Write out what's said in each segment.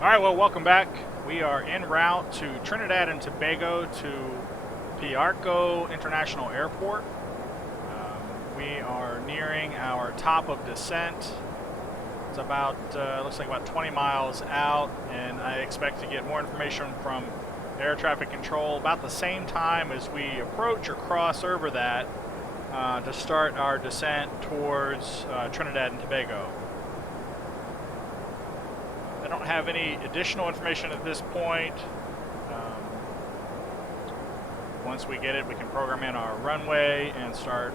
Alright, well, welcome back. We are en route to Trinidad and Tobago to Piarco International Airport. We are nearing our top of descent. It's about, looks like about 20 miles out, and I expect to get more information from air traffic control about the same time as we approach or cross over that to start our descent towards Trinidad and Tobago. I don't have any additional information at this point. Once we get it, we can program in our runway and start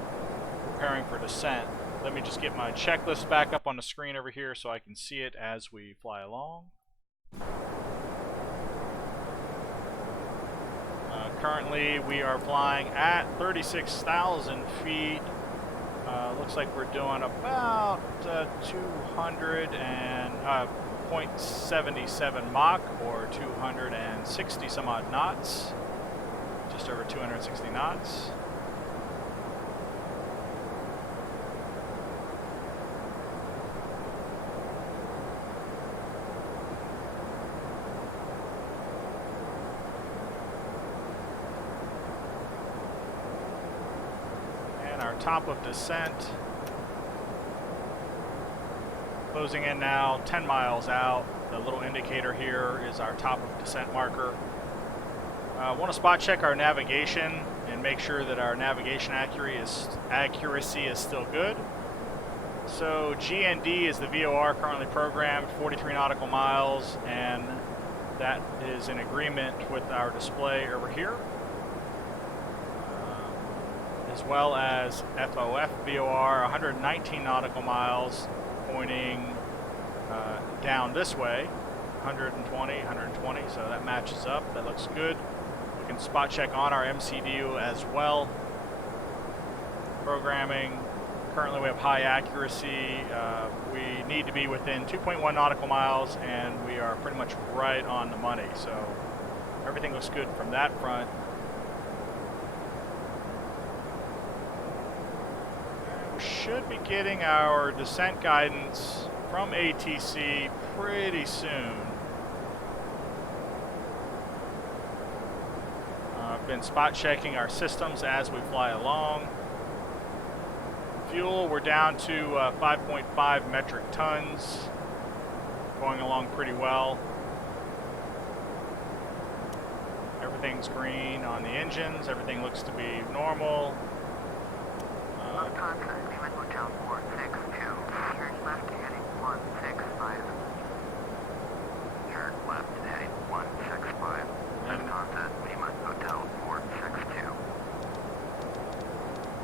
preparing for descent. Let me just get my checklist back up on the screen over here so I can see it as we fly along. Currently, we are flying at 36,000 feet. Looks like we're doing about 0.77 Mach, or 260 some odd knots, just over 260 knots. And our top of descent. Closing in now, 10 miles out. The little indicator here is our top of descent marker. Want to spot check our navigation and make sure that our navigation accuracy is still good. So GND is the VOR currently programmed, 43 nautical miles, and that is in agreement with our display over here. As well as FOF VOR, 119 nautical miles, pointing down this way, 120, so that matches up. That looks good. We can spot check on our MCDU as well. Programming, currently we have high accuracy. We need to be within 2.1 nautical miles, and we are pretty much right on the money, so everything looks good from that front. Should be getting our descent guidance from ATC pretty soon. I've been spot checking our systems as we fly along. Fuel, we're down to 5.5 metric tons, going along pretty well. Everything's green on the engines, everything looks to be normal. Contact, Lehman Hotel 462. Turn left heading 165. Turn left heading 165. Left contact, Lehman Hotel 462.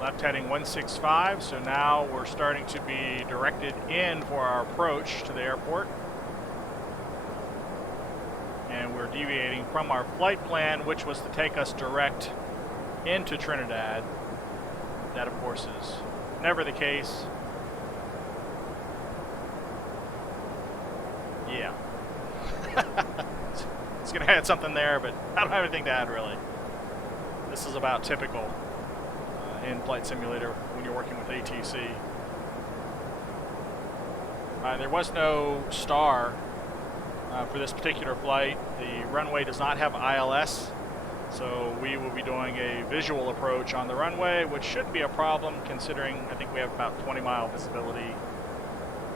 Left heading 165, so now we're starting to be directed in for our approach to the airport. And we're deviating from our flight plan, which was to take us direct into Trinidad. That, of course, is never the case. Yeah. It's going to add something there, but I don't have anything to add, really. This is about typical in-flight simulator when you're working with ATC. There was no star for this particular flight. The runway does not have ILS. So we will be doing a visual approach on the runway, which shouldn't be a problem considering I think we have about 20-mile visibility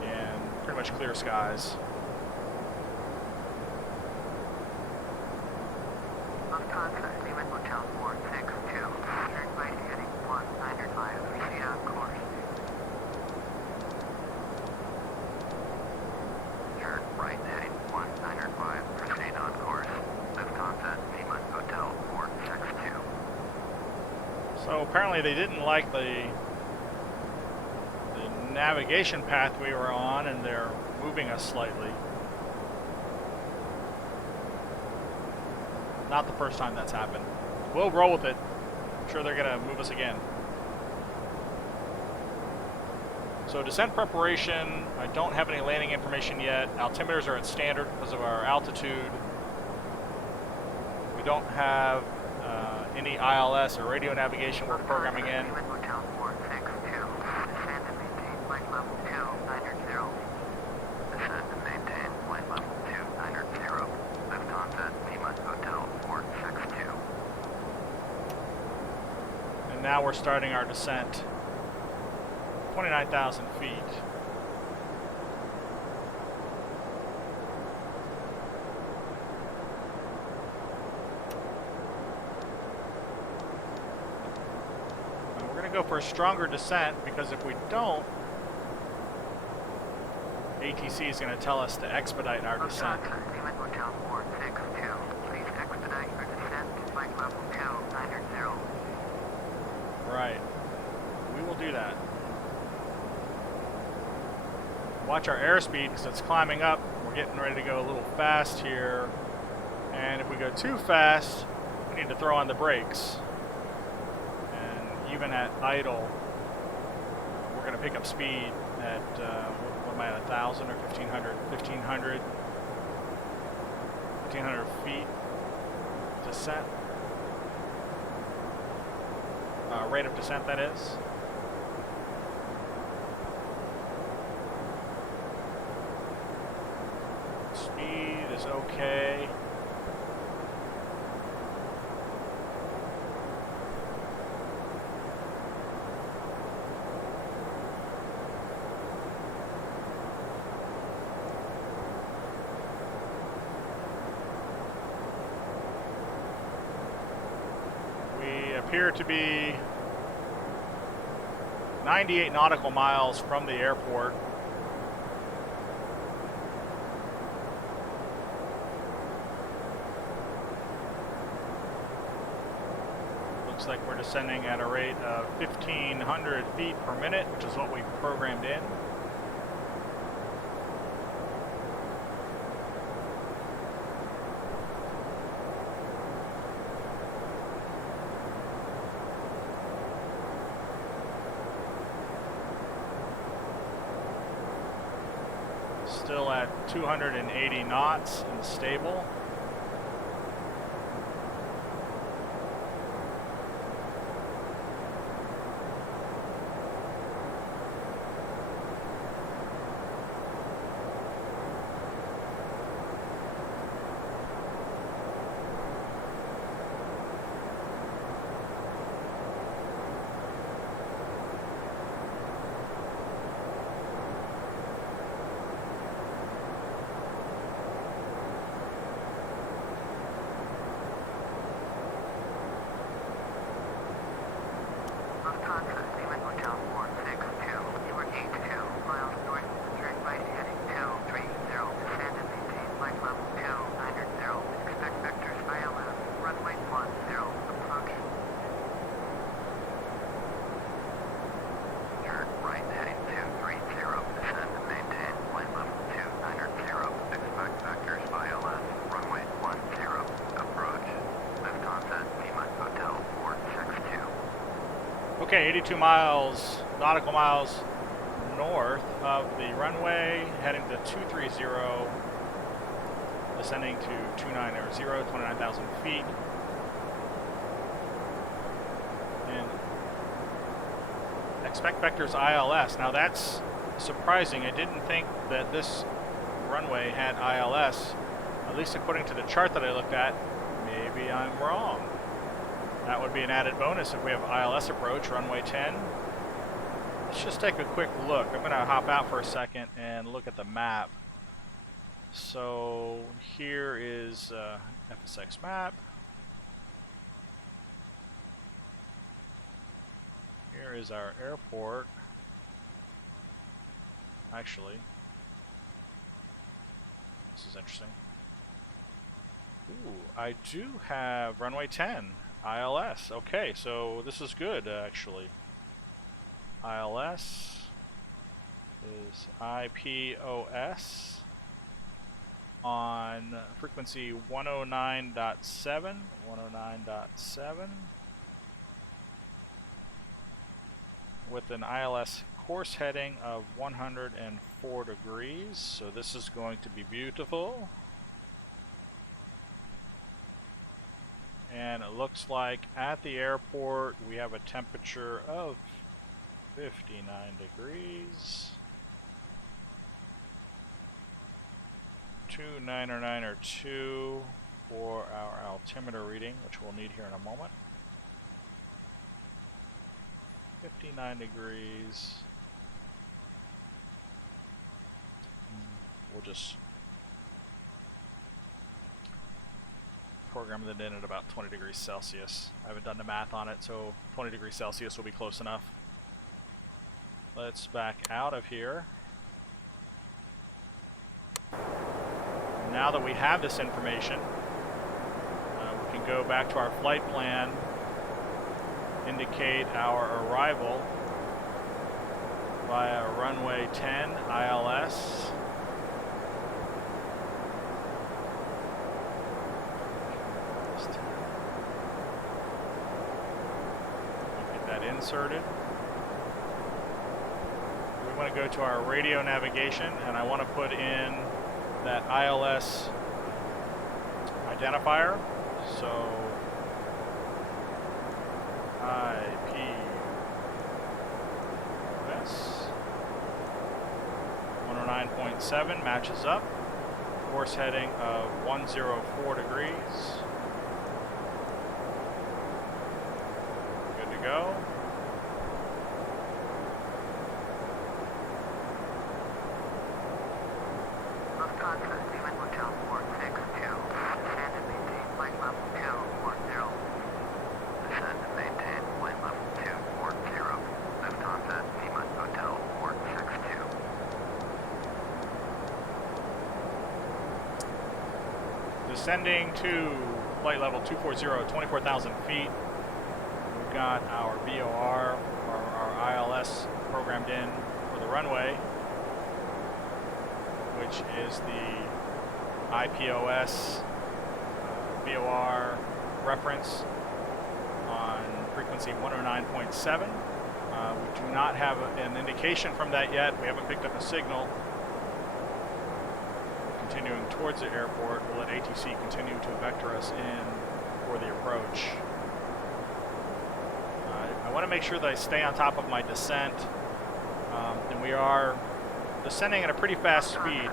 and pretty much clear skies. On contact, Lehman Hotel 462. Turn right heading 195. Proceed on course. Turn right heading 195. Proceed on course. Left contact, Lehman Hotel 462. So apparently they didn't like the navigation path we were on, and they're moving us slightly. Not the first time that's happened. We'll roll with it. I'm sure they're going to move us again. So descent preparation, I don't have any landing information yet. Altimeters are at standard because of our altitude. We don't have any ILS or radio navigation we're programming in. Lehman Hotel 462. Descend and maintain flight level 290. Descend and maintain flight level 290. now we're starting our descent. 29,000 feet. We're going to go for a stronger descent because if we don't, ATC is going to tell us to expedite our descent. Hotel 462. Please expedite your descent to flight level 290. Right. We will do that. Watch our airspeed because it's climbing up. We're getting ready to go a little fast here. And if we go too fast, we need to throw on the brakes. And even at idle, we're going to pick up speed at, what am I at, 1,000 or 1,500? 1,500 feet descent. Rate of descent, that is. Speed is okay. We appear to be 98 nautical miles from the airport. Looks like we're descending at a rate of 1,500 feet per minute, which is what we programmed in. Still at 280 knots and stable. Okay, 82 miles, nautical miles north of the runway, heading to 230, descending to 290, 29,000 feet. And expect vectors ILS. Now that's surprising. I didn't think that this runway had ILS, at least according to the chart that I looked at. Maybe I'm wrong. That would be an added bonus if we have ILS approach, runway 10. Let's just take a quick look. I'm going to hop out for a second and look at the map. So here is FSX map. Here is our airport. Actually, this is interesting. Ooh, I do have runway 10. ILS. Okay, so this is good, actually. ILS is IPOS on frequency 109.7. 109.7 with an ILS course heading of 104 degrees. So this is going to be beautiful. And it looks like at the airport we have a temperature of 59 degrees. 2992 for our altimeter reading, which we'll need here in a moment. 59 degrees. We'll just program it in at about 20 degrees Celsius. I haven't done the math on it, so 20 degrees Celsius will be close enough. Let's back out of here. Now that we have this information, we can go back to our flight plan, indicate our arrival via runway 10 ILS. Get that inserted. We want to go to our radio navigation, and I want to put in that ILS identifier. So IPS 109.7 matches up. Course heading of 104 degrees. Good to go. Descending to flight level 240, 24,000 feet. We've got our VOR, our ILS programmed in for the runway, which is the IPOS VOR reference on frequency 109.7. We do not have an indication from that yet. We haven't picked up a signal. Continuing towards the airport, we'll let ATC continue to vector us in for the approach. I want to make sure that I stay on top of my descent, and we are descending at a pretty fast speed.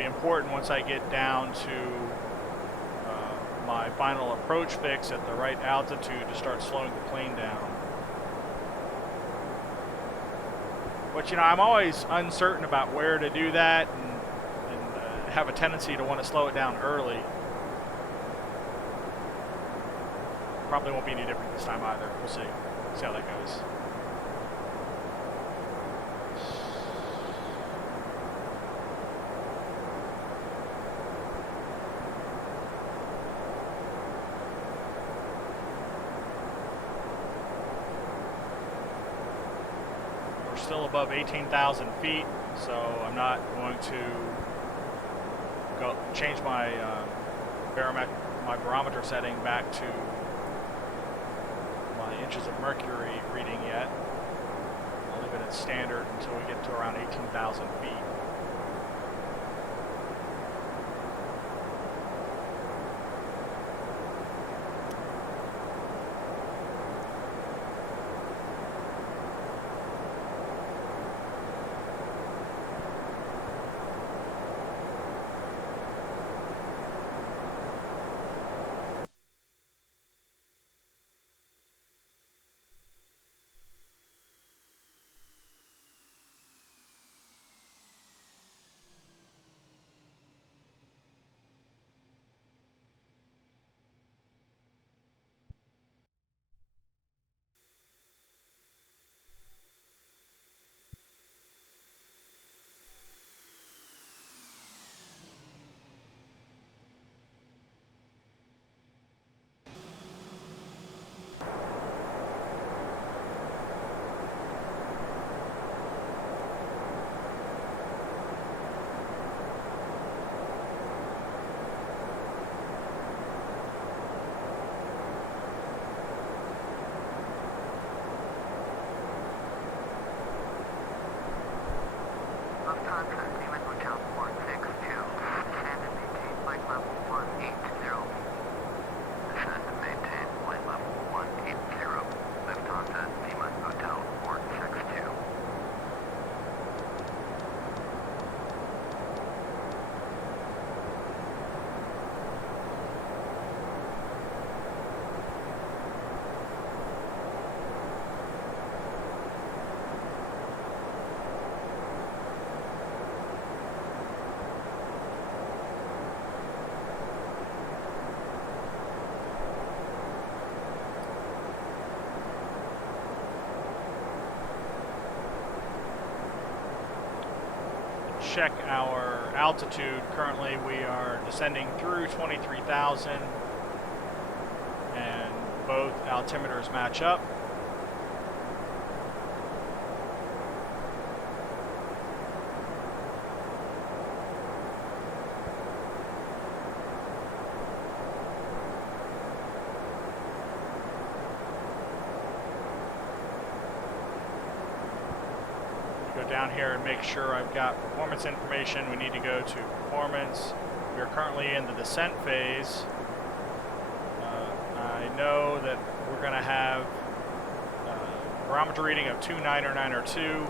Important once I get down to my final approach fix at the right altitude to start slowing the plane down. But you know, I'm always uncertain about where to do that, and have a tendency to want to slow it down early. Probably won't be any different this time either. We'll see. See how that goes. Still above 18,000 feet, so I'm not going to go change my barometer setting back to my inches of mercury reading yet. I'll leave it at standard until we get to around 18,000 feet. check our altitude. Currently we are descending through 23,000 and both altimeters match up. Down here and make sure I've got performance information. We need to go to performance. We are currently in the descent phase. I know that we're going to have a barometer reading of 29902.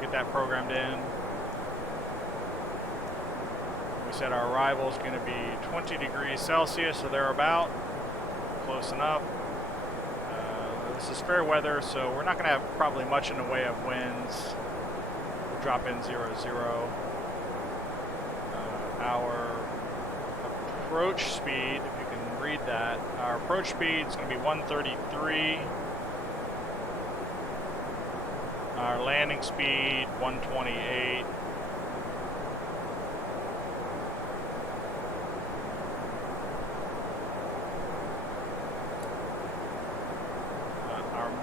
Get that programmed in. We said our arrival is going to be 20 degrees Celsius or thereabout. Close enough. This is fair weather, so we're not going to have probably much in the way of winds. We'll drop in 0-0. Our approach speed, if you can read that, our approach speed is going to be 133. Our landing speed, 128.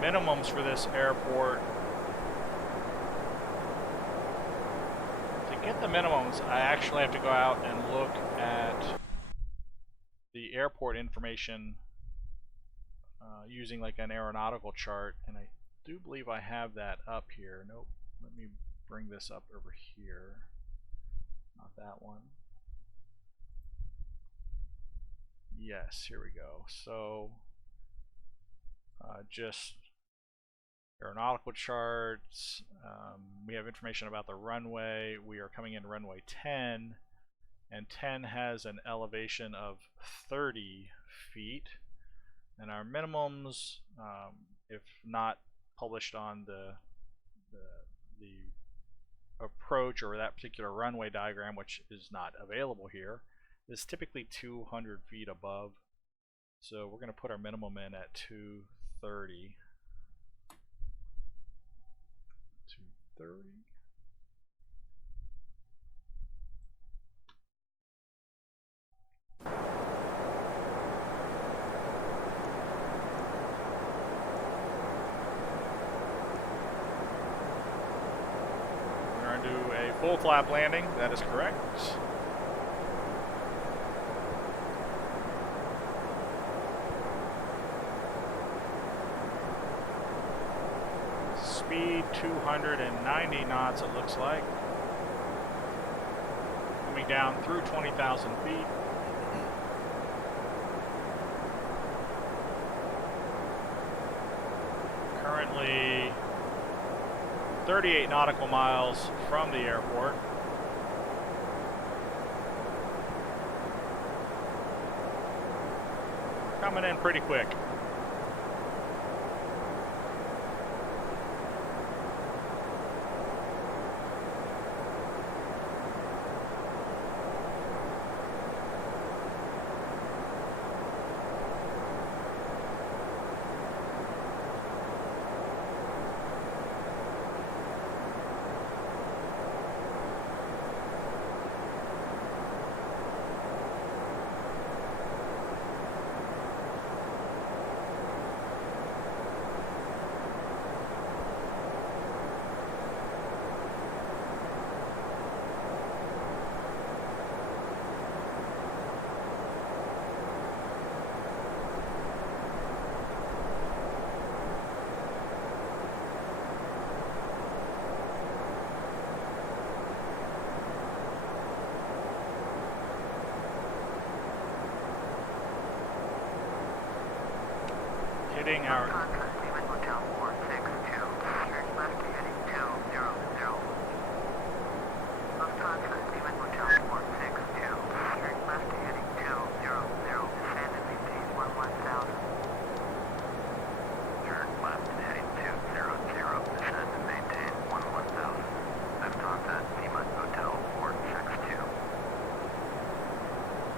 Minimums for this airport. To get the minimums, I actually have to go out and look at the airport information using like an aeronautical chart, and I do believe I have that up here. Nope, let me bring this up over here. Not that one. Yes, here we go. So just aeronautical charts. We have information about the runway. We are coming in runway 10, and 10 has an elevation of 30 feet. And our minimums, if not published on the approach or that particular runway diagram, which is not available here, is typically 200 feet above. So we're going to put our minimum in at 230. 230. We're going to do a full flap landing. That is correct. Speed 290 knots, it looks like. Coming down through 20,000 feet. Currently 38 nautical miles from the airport. Coming in pretty quick. Hitting our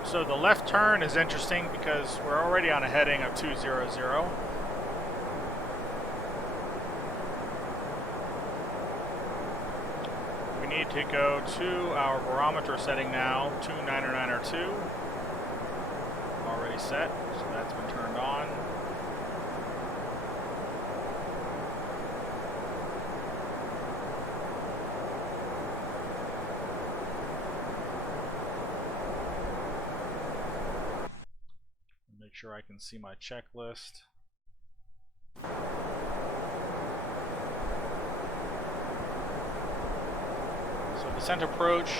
So the left turn is interesting because we're already on a heading of 200. We need hit go to our barometer setting now, 29902. Already set, so that's been turned on. Make sure I can see my checklist. So descent approach,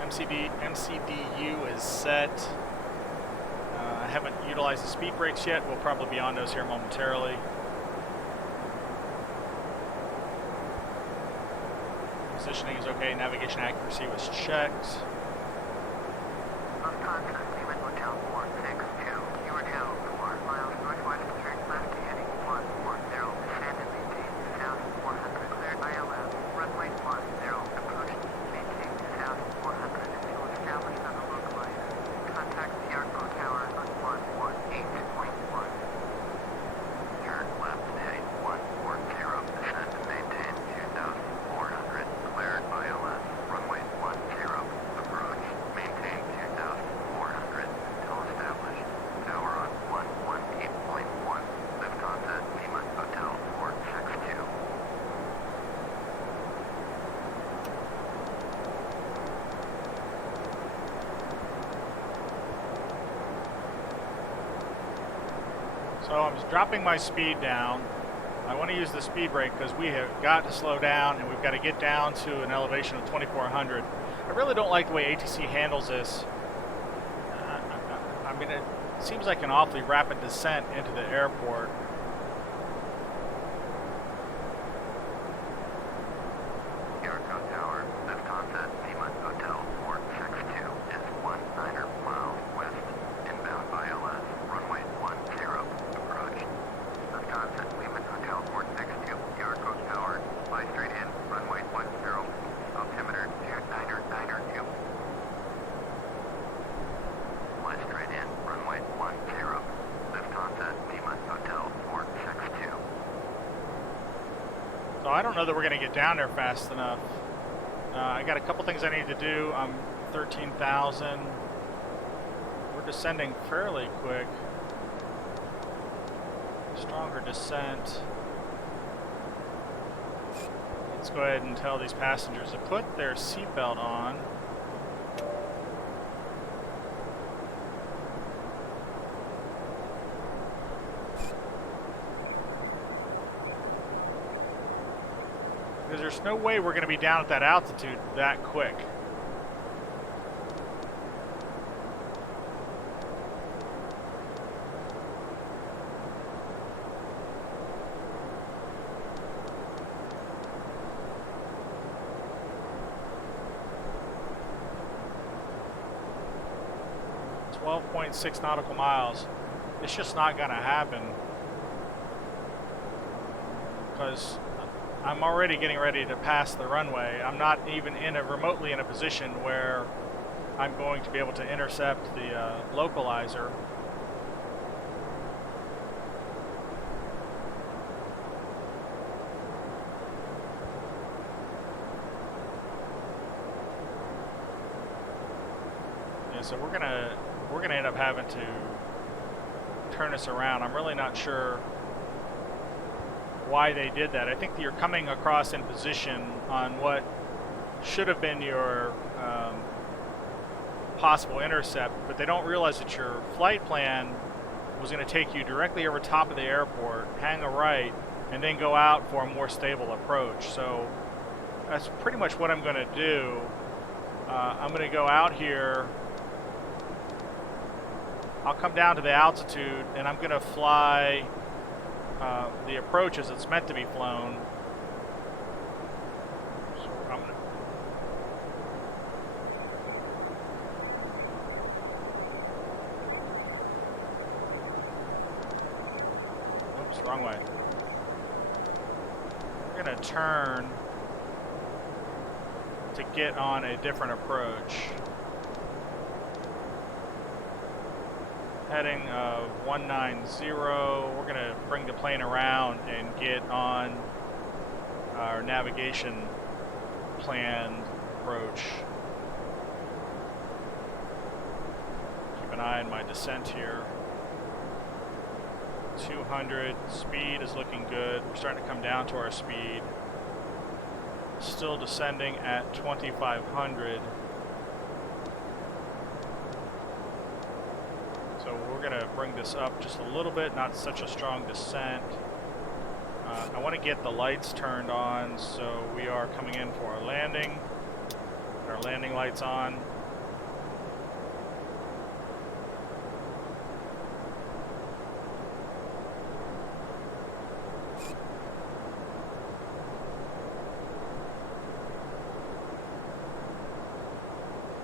MCDU is set. I haven't utilized the speed brakes yet. We'll probably be on those here momentarily. Positioning is okay. Navigation accuracy was checked. Lufthansa, Lehman Hotel 462. You are now 4 miles northwest, turn left heading 140. Descend and maintain 2,400. Cleared ILM. Runway 10. Approach. Maintain 2,400 until established on the localizer. Contact the Arco Tower on 118.1. Turn left heading 140. Descend and maintain 2,400. Cleared ILM. Runway 10. Approach. Maintain 2,400 until established. Tower on 118.1. Lufthansa, Lehman Hotel 462. So I'm dropping my speed down. I want to use the speed brake because we have got to slow down and we've got to get down to an elevation of 2,400. I really don't like the way ATC handles this. I mean, it seems like an awfully rapid descent into the airport. Arco Tower, Lufthansa, Lehman Hotel 462 is 19 miles west. Inbound ILS, runway 10. Approach. Lufthansa, Lehman Hotel 462, Arco Tower, fly straight in, runway 10. Altimeter 29902. Fly straight in, runway 10. Lufthansa, Lehman Hotel 462. So I don't know that we're going to get down there fast enough. I got a couple things I need to do. I'm 13,000. We're descending fairly quick. Stronger descent. Let's go ahead and tell these passengers to put their seatbelt on. Because there's no way we're going to be down at that altitude that quick. .6 nautical miles. It's just not going to happen because I'm already getting ready to pass the runway. I'm not even remotely in a position where I'm going to be able to intercept the localizer. Yeah, so we're gonna end up having to turn this around. I'm really not sure why they did that. I think that you're coming across in position on what should have been your possible intercept, but they don't realize that your flight plan was going to take you directly over top of the airport, hang a right, and then go out for a more stable approach. So that's pretty much what I'm going to do. I'm going to go out here. I'll come down to the altitude and I'm going to fly the approach as it's meant to be flown. So I'm going to... Oops, wrong way. We're going to turn to get on a different approach. Heading of 190. We're going to bring the plane around and get on our navigation planned approach. Keep an eye on my descent here. 200, speed is looking good. We're starting to come down to our speed. Still descending at 2,500. So we're going to bring this up just a little bit, not such a strong descent. I want to get the lights turned on, so we are coming in for our landing. Our landing lights on.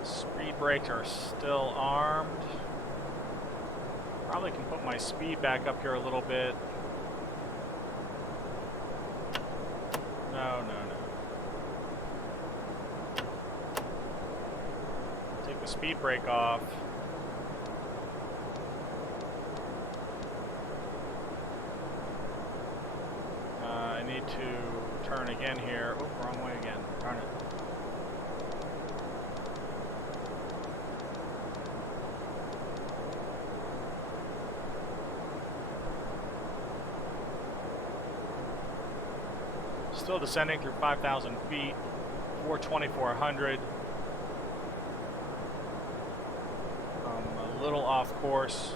Speed brakes are still armed. Probably can put my speed back up here a little bit. No. Take the speed brake off. I need to turn again here. Oh, wrong way again. Darn it. Still descending through 5,000 feet, 2,400. A little off course,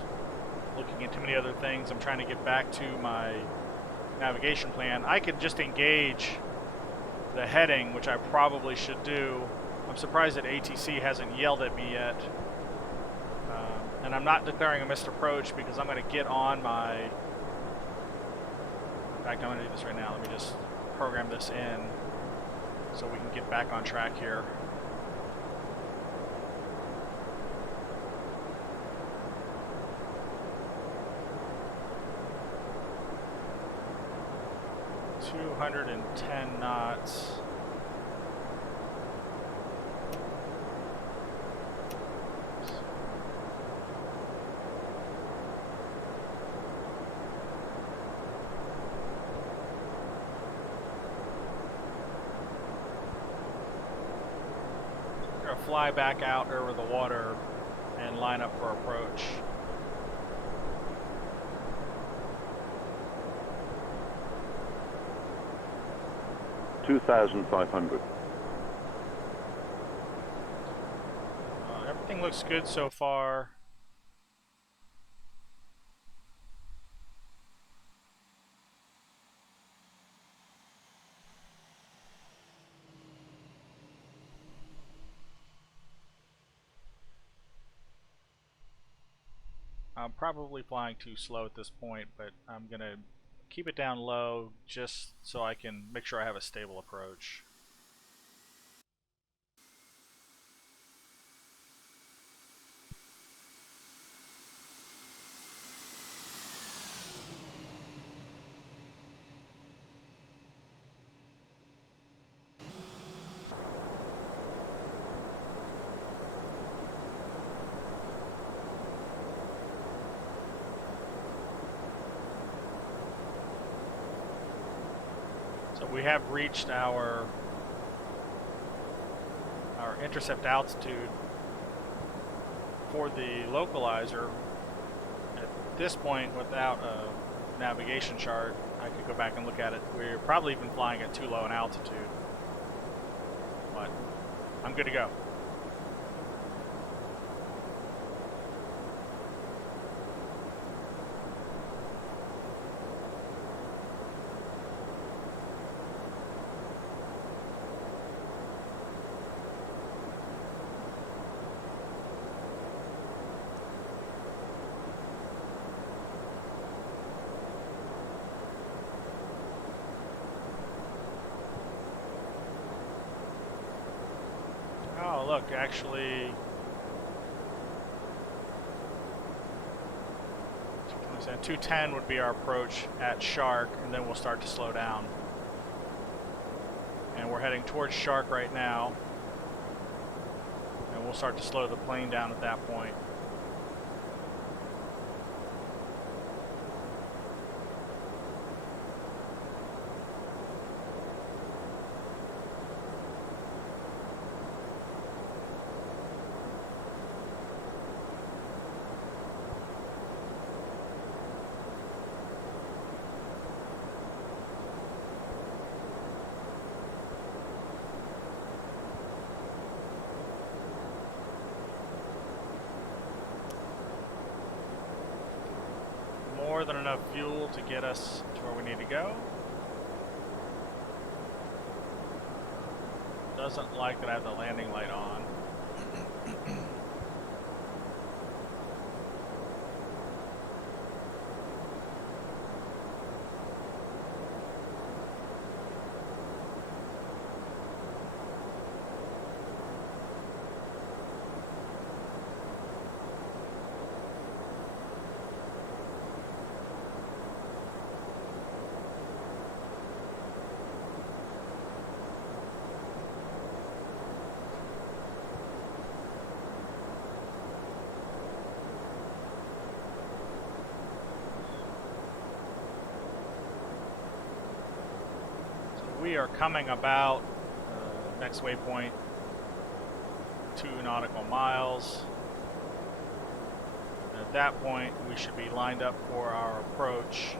looking at too many other things. I'm trying to get back to my navigation plan. I could just engage the heading, which I probably should do. I'm surprised that ATC hasn't yelled at me yet. And I'm not declaring a missed approach because I'm going to get on my... In fact, I'm going to do this right now. Let me just program this in so we can get back on track here. $210 knots. Fly back out over the water and line up for approach. $2,500. Everything looks good so far. I'm probably flying too slow at this point, but I'm going to keep it down low just so I can make sure I have a stable approach. So we have reached our intercept altitude for the localizer. At this point, without a navigation chart, I could go back and look at it. We're probably even flying at too low an altitude, but I'm good to go. Oh, look, actually, 210 would be our approach at Shark, and then we'll start to slow down. And we're heading towards Shark right now, and we'll start to slow the plane down at that point. more than enough fuel to get us to where we need to go. Doesn't like that I have the landing light on. We are coming about next waypoint 2 nautical miles. And at that point, we should be lined up for our approach.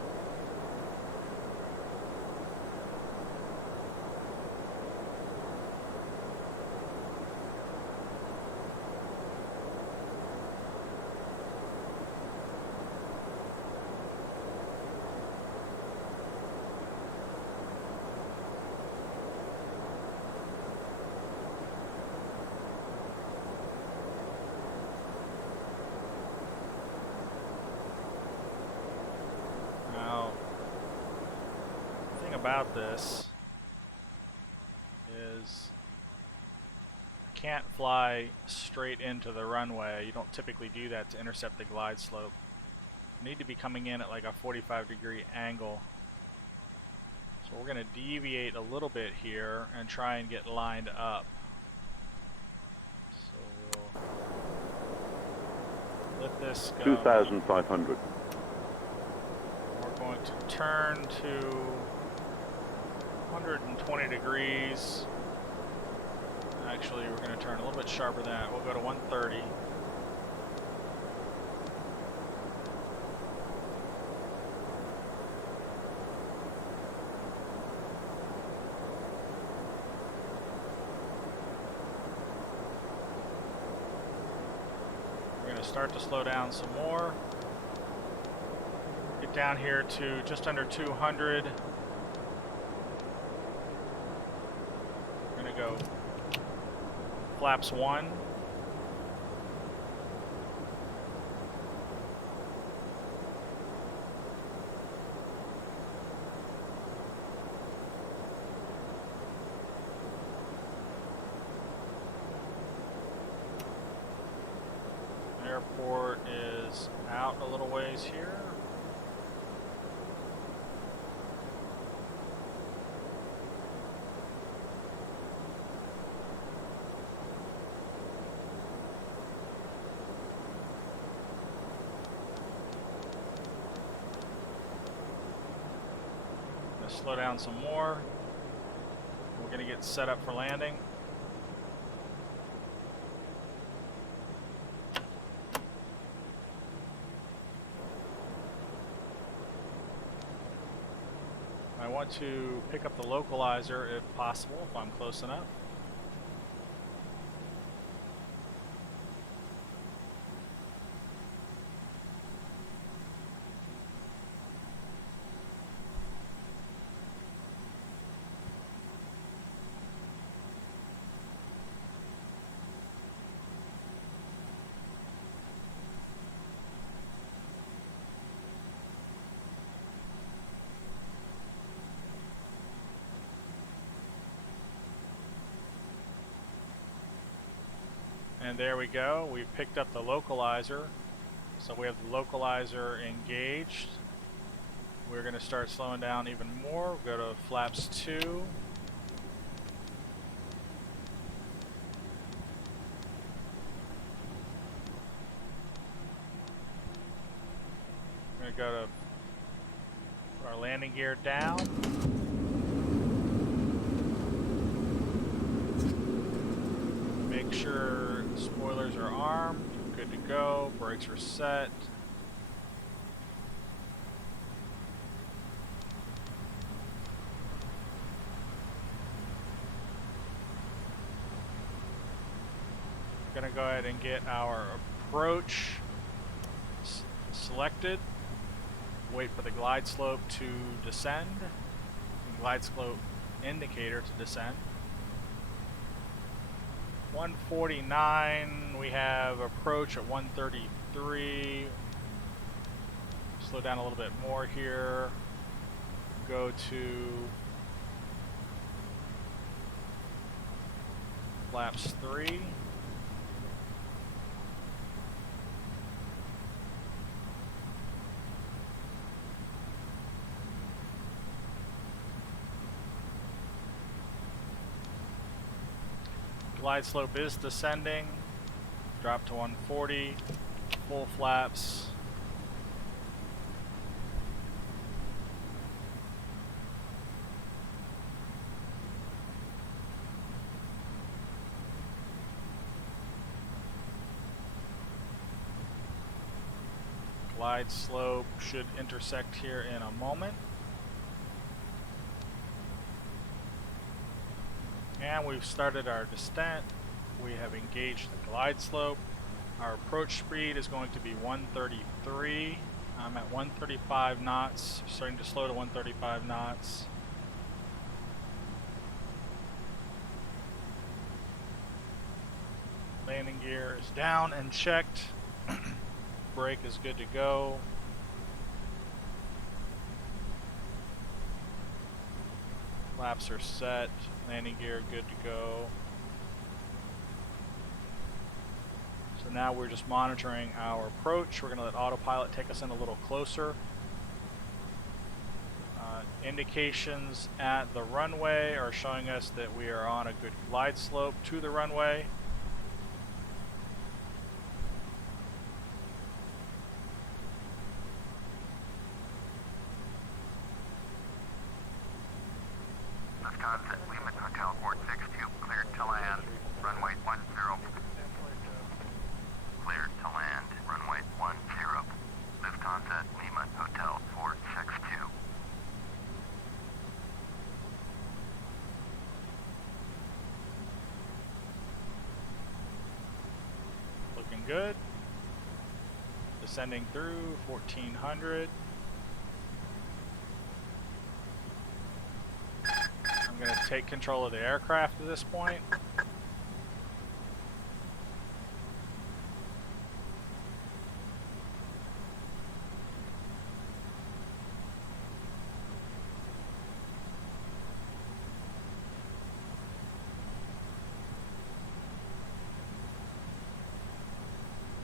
About this is I can't fly straight into the runway. You don't typically do that to intercept the glide slope. You need to be coming in at like a 45-degree angle. So we're going to deviate a little bit here and try and get lined up. So we'll let this go. 2,500. We're going to turn to 120 degrees. Actually, we're going to turn a little bit sharper than that. We'll go to 130. We're going to start to slow down some more. Get down here to just under 200. Go flaps 1. Airport is out a little ways here. Slow down some more. We're going to get set up for landing. I want to pick up the localizer if possible, if I'm close enough. And there we go. We've picked up the localizer. So we have the localizer engaged. We're going to start slowing down even more. We'll go to flaps 2. We're going to go to put our landing gear down. Make sure spoilers are armed, good to go, brakes are set. Gonna go ahead and get our approach selected. Wait for the glide slope to descend. Glide slope indicator to descend. 149, we have approach at 133. Slow down a little bit more here. Go to flaps 3. Glide slope is descending. Drop to 140. Full flaps. Glide slope should intersect here in a moment. And we've started our descent. We have engaged the glide slope. Our approach speed is going to be 133. I'm at 135 knots, starting to slow to 135 knots. Landing gear is down and checked. Brake is good to go. Flaps are set. Landing gear good to go. So now we're just monitoring our approach. We're going to let autopilot take us in a little closer. Indications at the runway are showing us that we are on a good glide slope to the runway. Wisconsin, Lehman Hotel 462, cleared to land, runway 10. Cleared to land, runway 10. Wisconsin, Lehman Hotel 462. Looking good. Descending through 1400. I'm going to take control of the aircraft at this point.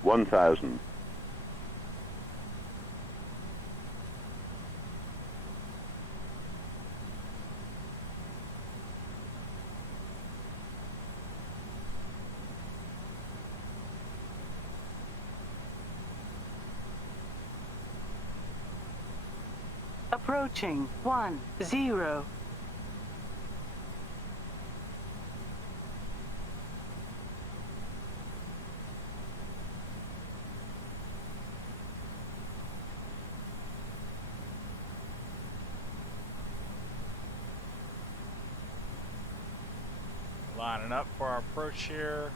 $1,000. Approaching 10. Lining up for our approach here.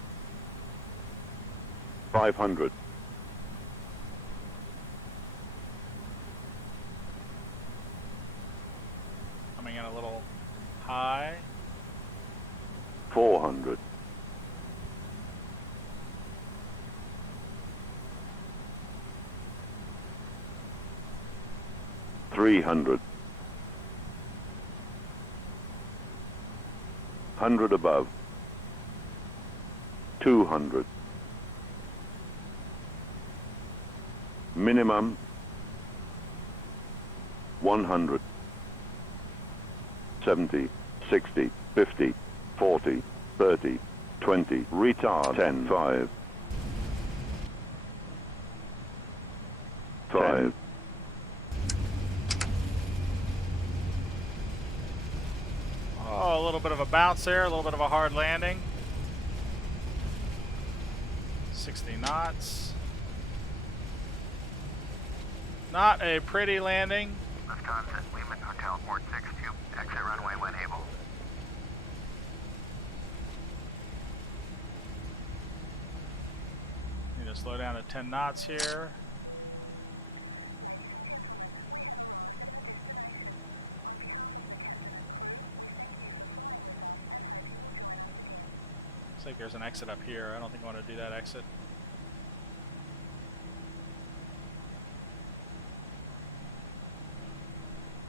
500. Coming in a little high. 400. 300. 100 above. 200. Minimum 100. 70, 60, 50, 40, 30, 20, retard 10, 5. 5. Oh, a little bit of a bounce there, a little bit of a hard landing. 60 knots. Not a pretty landing. Wisconsin, Lehman Hotel 462, exit runway when able. Need to slow down to 10 knots here. Looks like there's an exit up here. I don't think I want to do that exit.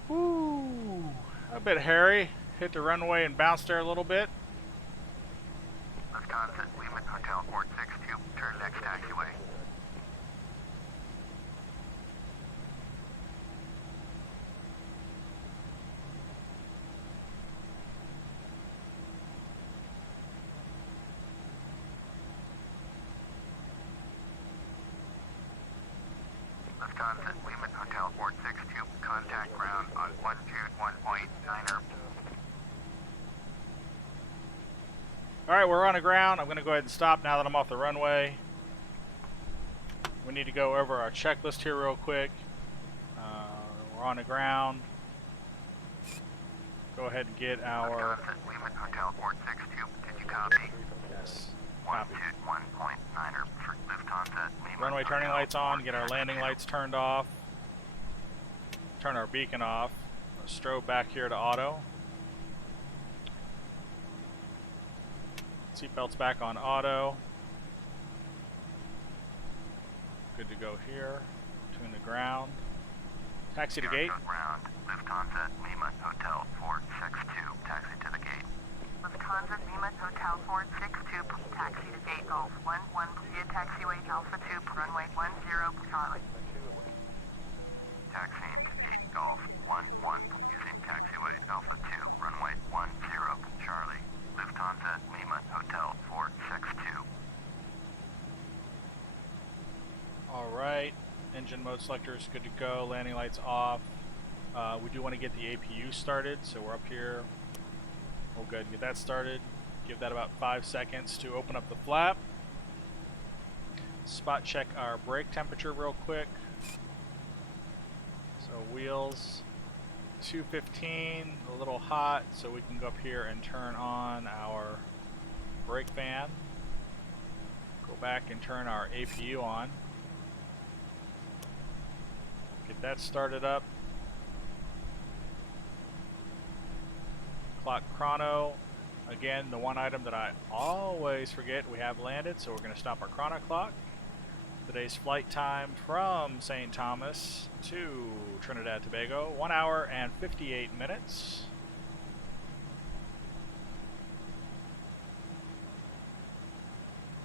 Woo! A bit hairy. Hit the runway and bounced there a little bit. Lufthansa, Lima Hotel 462, turn next taxiway. Lufthansa, Lima Hotel 462, contact ground on 121.9er. Alright, we're on the ground. I'm going to go ahead and stop now that I'm off the runway. We need to go over our checklist here real quick. We're on the ground. Go ahead and get our... Lufthansa, Lima Hotel 462, did you copy? Yes, copy. 121.9er for Lufthansa, Lima Runway turning Hotel lights on, get our landing 462. lights turned off. Turn our beacon off. Strobe back here to auto. Seatbelts back on auto. Good to go here. Tune the ground. Taxi to gate. Ground, Lufthansa, Lima Hotel 462, taxi to the gate. Lufthansa, Lima Hotel 462, taxi to gate Golf 11, via taxiway Alpha 2, runway 10, Charlie. Taxiing to gate Golf 11, using taxiway Alpha 2, runway 10, Charlie. Lufthansa, Lima Hotel 462. Alright. Engine mode selector is good to go. Landing lights off. We do want to get the APU started, so we're up here. We'll go ahead and get that started. Give that about 5 seconds to open up the flap. Spot check our brake temperature real quick. So wheels 215, a little hot, so we can go up here and turn on our brake fan. Go back and turn our APU on. Get that started up. Clock chrono. Again, the one item that I always forget, we have landed, so we're going to stop our chrono clock. Today's flight time from St. Thomas to Trinidad Tobago, 1 hour and 58 minutes.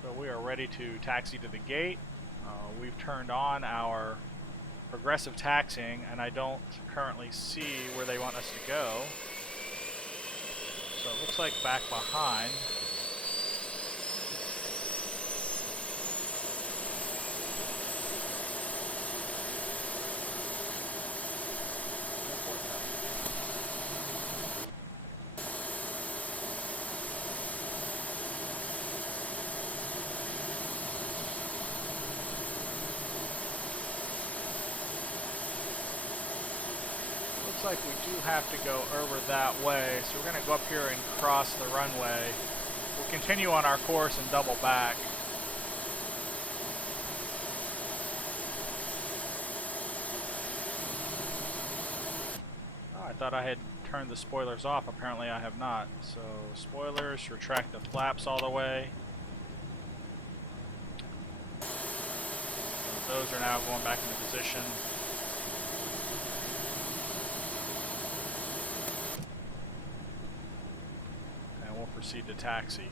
So we are ready to taxi to the gate. We've turned on our progressive taxiing, and I don't currently see where they want us to go. So it looks like back behind. Looks like we do have to go over that way, so we're going to go up here and cross the runway. We'll continue on our course and double back. Oh, I thought I had turned the spoilers off. Apparently I have not. So spoilers, retract the flaps all the way. So those are now going back into position. Proceed to taxi.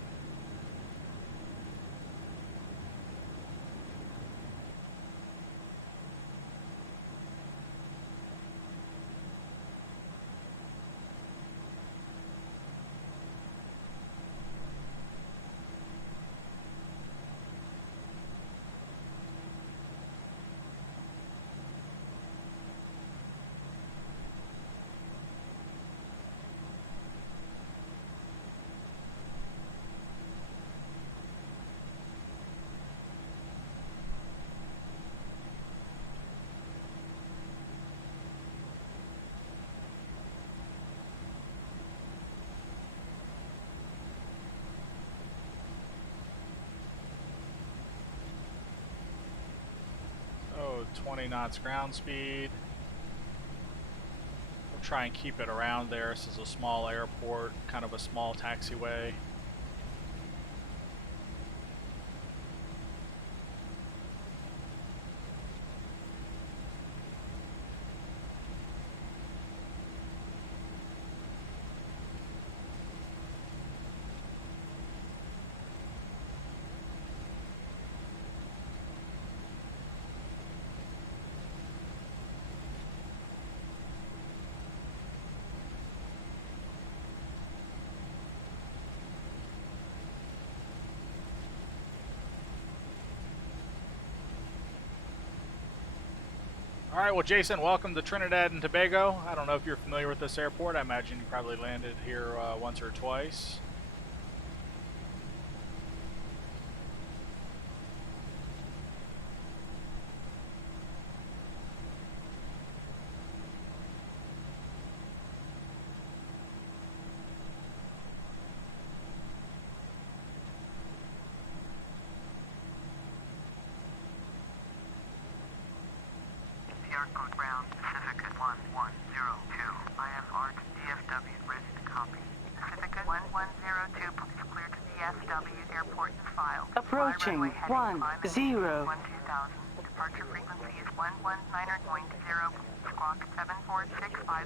Oh, 20 knots ground speed. We'll try and keep it around there. This is a small airport, kind of a small taxiway. All right, well, Jason, welcome to Trinidad and Tobago. I don't know if you're familiar with this airport. I imagine you probably landed here once or twice. Airport ground Pacifica 1102. IFR to DFW ready to copy. Pacifica 1102 is cleared to DFW. Airport is filed. Approaching Runway heading 10. 2000. Departure frequency is 119.0. Squawk 7465.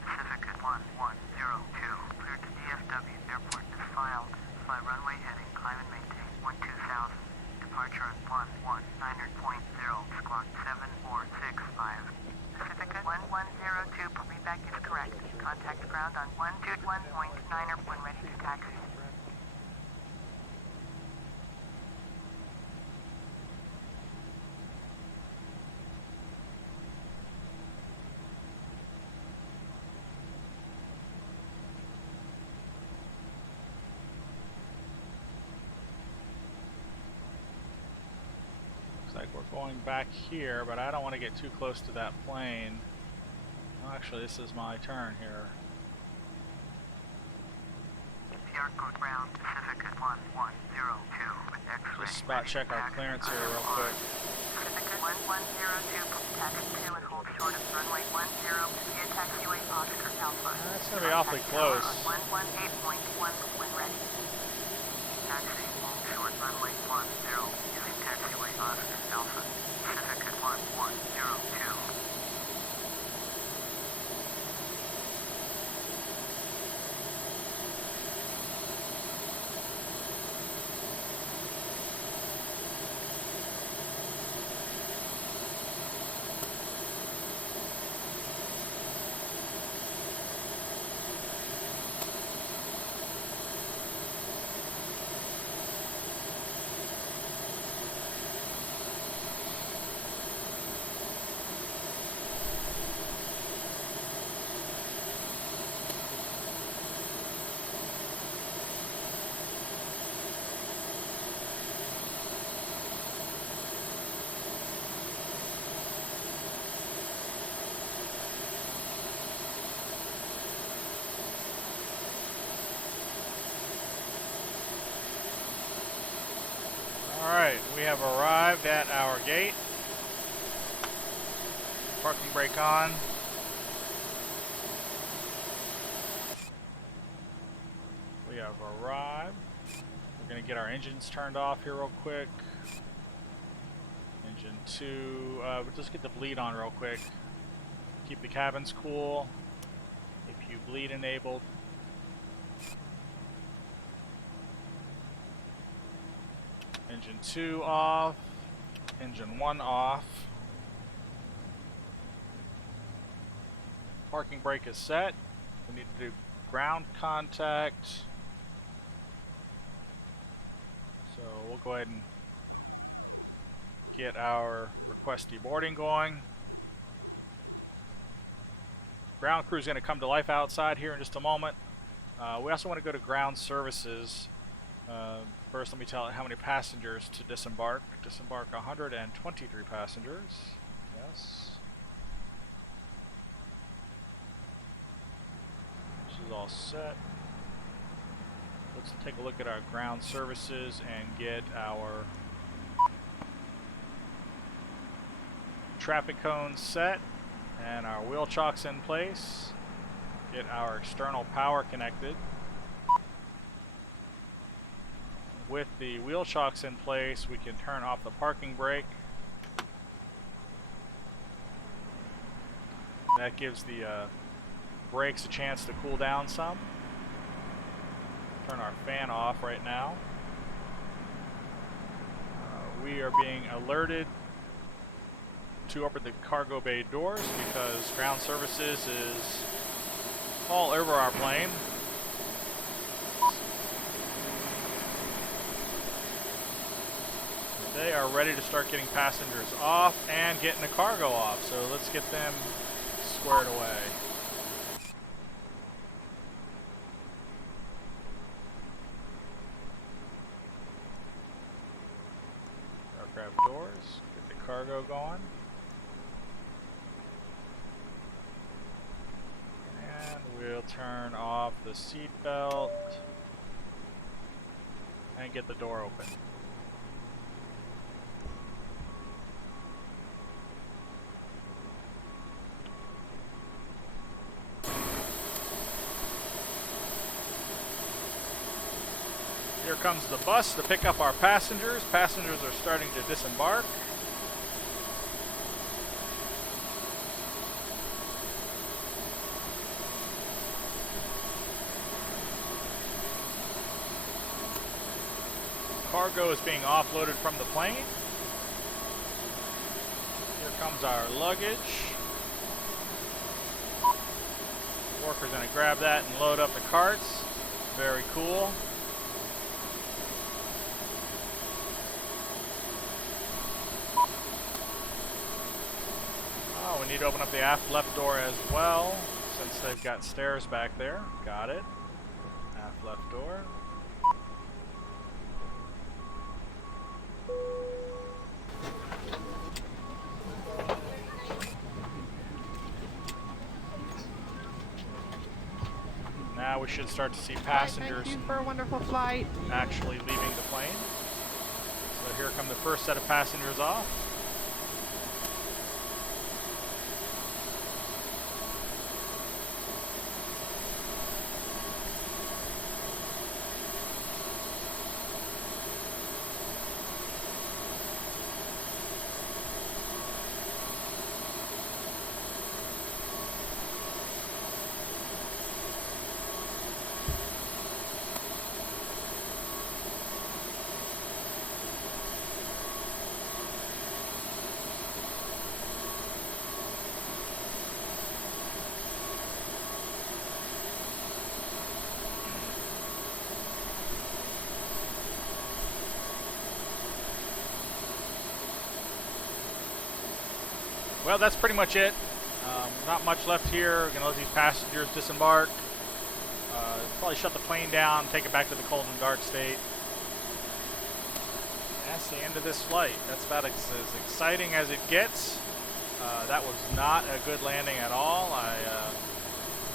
Pacifica 1102 cleared to DFW. Airport is filed. Fly runway heading climb and maintain 12000. Departure at 119.0, squawk 7465. Pacifica 1102, readback is correct. Contact ground on 121.9 when ready to taxi. Looks like we're going back here, but I don't want to get too close to that plane. Well, actually, this is my turn here. Airport ground Pacifica 1102. Just spot check our clearance here real quick. Pacifica 1102, taxi 2 and hold short of runway 10 via taxiway Oscar Alpha. That's going to be awfully close. 118.1 when ready. Taxi hold short runway 10 using taxiway Oscar Alpha. Pacifica 1102. Alright, we have arrived at our gate. Parking brake on. We have arrived. We're going to get our engines turned off here real quick. Engine 2. We'll just get the bleed on real quick. Keep the cabins cool. If you bleed enabled. Engine 2 off, engine 1 off. Parking brake is set. We need to do ground contact. So we'll go ahead and get our request deboarding going. Ground crew is going to come to life outside here in just a moment. We also want to go to ground services. First, let me tell it how many passengers to disembark. Disembark 123 passengers. Yes. This is all set. Let's take a look at our ground services and get our traffic cones set and our wheel chocks in place. Get our external power connected. With the wheel chocks in place, we can turn off the parking brake. That gives the brakes a chance to cool down some. Turn our fan off right now. We are being alerted to open the cargo bay doors because ground services is all over our plane. They are ready to start getting passengers off and getting the cargo off. So let's get them squared away. Aircraft doors, get the cargo going. And we'll turn off the seat belt and get the door open. Here comes the bus to pick up our passengers. Passengers are starting to disembark. Cargo is being offloaded from the plane. Here comes our luggage. The worker's going to grab that and load up the carts. Very cool. Oh, we need to open up the aft left door as well, since they've got stairs back there. Got it. Aft left door. Now we should start to see passengers Thank you for a wonderful flight. actually leaving the plane. So here come the first set of passengers off. Well, that's pretty much it. Not much left here. We're going to let these passengers disembark. Probably shut the plane down, take it back to the cold and dark state. That's the end of this flight. That's about as exciting as it gets. That was not a good landing at all.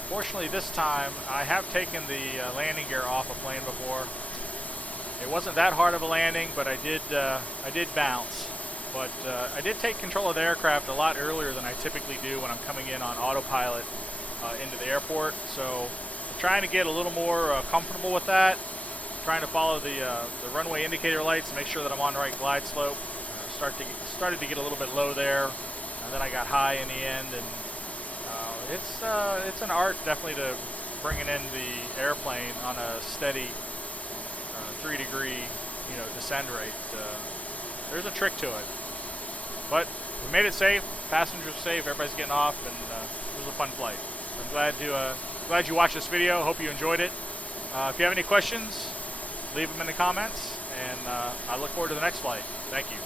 Fortunately this time, I have taken the landing gear off a plane before. It wasn't that hard of a landing, but I did bounce. But I did take control of the aircraft a lot earlier than I typically do when I'm coming in on autopilot into the airport. So I'm trying to get a little more comfortable with that. Trying to follow the runway indicator lights, make sure that I'm on the right glide slope. Started to get a little bit low there, and then I got high in the end. And it's an art definitely to bringing in the airplane on a steady 3-degree descend rate. There's a trick to it. But we made it safe, passengers safe, everybody's getting off, and it was a fun flight. So I'm glad you watched this video. Hope you enjoyed it. If you have any questions, leave them in the comments, and I look forward to the next flight. Thank you.